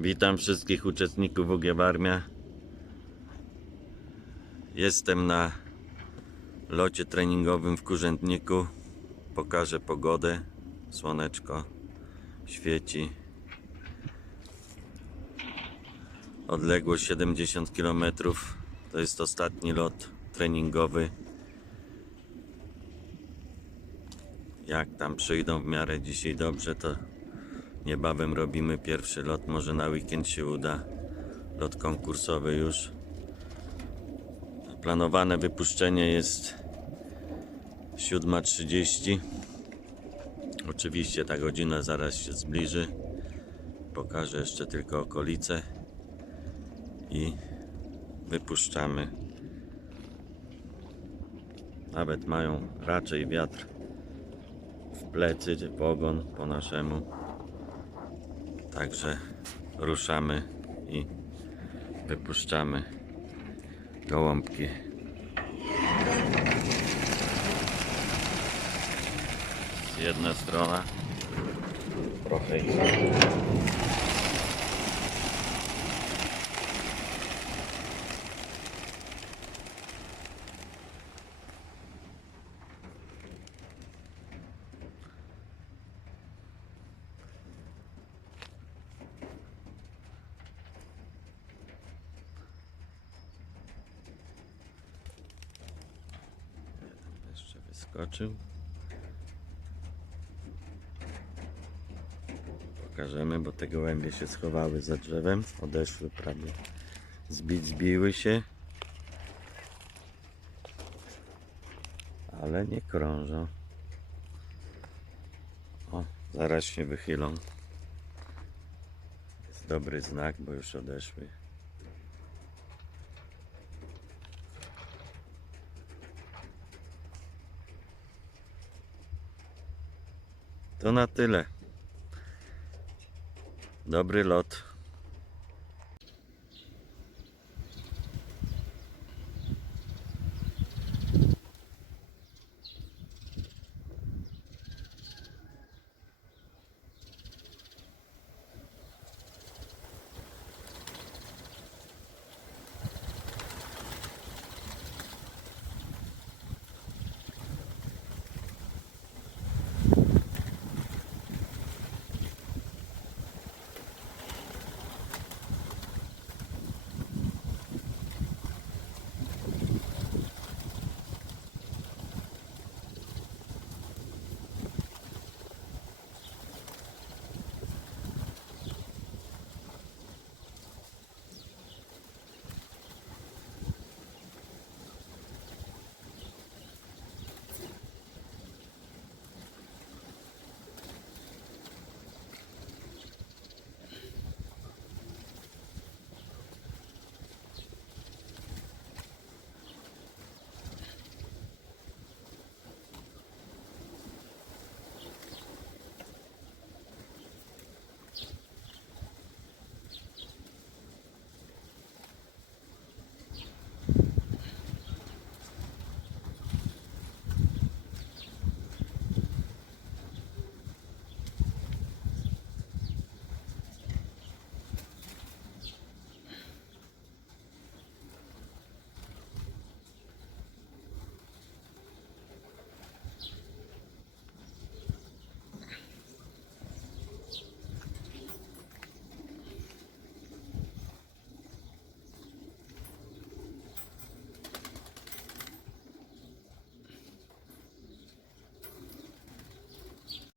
Witam wszystkich uczestników UG Warmia. Jestem na locie treningowym w Kurzędniku. Pokażę pogodę. Słoneczko świeci. Odległość 70 km. To jest ostatni lot treningowy. Jak tam przyjdą w miarę dzisiaj dobrze, to Niebawem robimy pierwszy lot, może na weekend się uda. Lot konkursowy już. Planowane wypuszczenie jest 7.30. Oczywiście ta godzina zaraz się zbliży. Pokażę jeszcze tylko okolice i wypuszczamy. Nawet mają raczej wiatr w plecy, w ogon po naszemu. Także ruszamy i wypuszczamy gołąbki. Jedna strona trochę ich wyskoczył. Pokażemy, bo te gołębie się schowały za drzewem. Odeszły prawie. Zbić, zbiły się. Ale nie krążą. O, zaraz się wychylą. Jest dobry znak, bo już odeszły. To na tyle. Dobry lot.